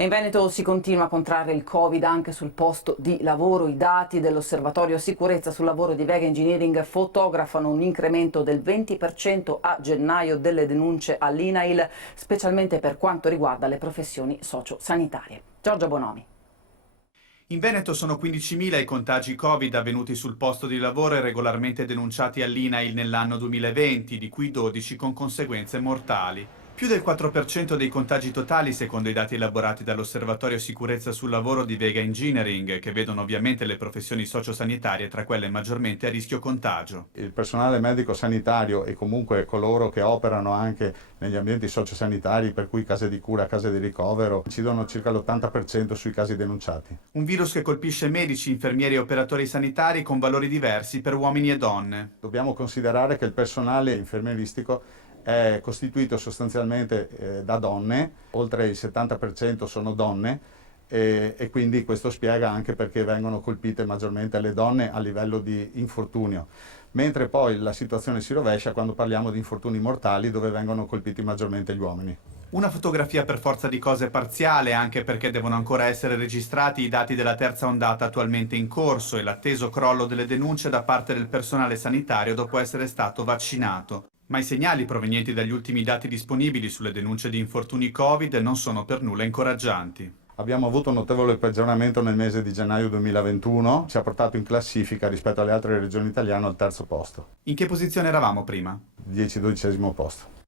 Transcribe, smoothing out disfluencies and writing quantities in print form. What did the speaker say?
E in Veneto si continua a contrarre il Covid anche sul posto di lavoro. I dati dell'Osservatorio Sicurezza sul Lavoro di Vega Engineering fotografano un incremento del 20% a gennaio delle denunce all'INAIL, specialmente per quanto riguarda le professioni sociosanitarie. Giorgia Bonomi. In Veneto sono 15.000 i contagi Covid avvenuti sul posto di lavoro e regolarmente denunciati all'INAIL nell'anno 2020, di cui 12 con conseguenze mortali. Più del 4% dei contagi totali, secondo i dati elaborati dall'Osservatorio Sicurezza sul Lavoro di Vega Engineering, che vedono ovviamente le professioni sociosanitarie tra quelle maggiormente a rischio contagio. Il personale medico-sanitario e comunque coloro che operano anche negli ambienti sociosanitari, per cui case di cura, case di ricovero, incidono circa l'80% sui casi denunciati. Un virus che colpisce medici, infermieri e operatori sanitari con valori diversi per uomini e donne. Dobbiamo considerare che il personale infermieristico è costituito sostanzialmente da donne, oltre il 70% sono donne e quindi questo spiega anche perché vengono colpite maggiormente le donne a livello di infortunio, mentre poi la situazione si rovescia quando parliamo di infortuni mortali dove vengono colpiti maggiormente gli uomini. Una fotografia per forza di cose parziale, anche perché devono ancora essere registrati i dati della terza ondata attualmente in corso e l'atteso crollo delle denunce da parte del personale sanitario dopo essere stato vaccinato. Ma i segnali provenienti dagli ultimi dati disponibili sulle denunce di infortuni Covid non sono per nulla incoraggianti. Abbiamo avuto un notevole peggioramento nel mese di gennaio 2021, ci ha portato in classifica rispetto alle altre regioni italiane al terzo posto. In che posizione eravamo prima? 10-12° posto.